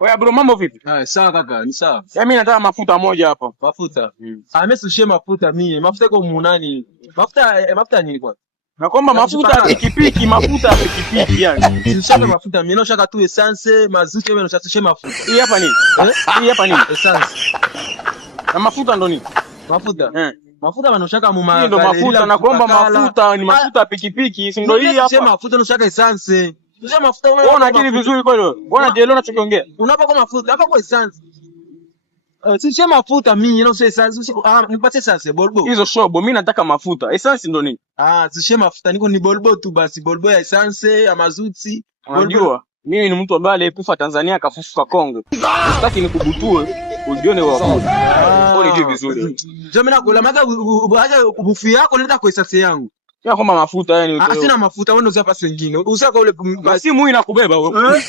Oya bro, mambo vipi? Sawa kaka, ni sawa. Mimi nataka mafuta moja hapa. Mafuta. Mimi sishie mafuta mimi. Mafuta iko munani? Mafuta nini kwa? Nakomba mafuta ya pikipiki, mafuta ya pikipiki yani. Sishaka mafuta mimi, noshaka tu essence, mazuti wewe noshaka mafuta. Hii hapa nini? Hii hapa nini? Essence. Na mafuta ndo nini? Mafuta. Mafuta wanoshaka mu hii ndo mafuta, nakomba mafuta ni mafuta ya pikipiki, si ndo hii hapa. Sema mafuta noshaka essence. Sio mafuta wewe. Wewe unakiri vizuri kweli wewe? Bwana jielewa unachokiongea. Unapaka mafuta, hapa kwa essence. Sishie mafuta mimi, no essence. Nipatie essence, bolbo. Hizo shobo, mimi nataka mafuta. Essence ndo nini? Sishie mafuta, niko ni bolbo tu basi, bolbo ya essence, ya mazuti. Unajua, mimi ni mtu ambaye alikufa Tanzania akafufuka Kongo. Sitaki nikubutue, ujione wapo. Unijue vizuri. Jamii nakula maga bufu yako nenda kwa essence yangu. Ya kwamba mafuta yani. Sina mafuta, wewe ndio unapasa wengine. Usaka ule simu hii inakubeba wewe.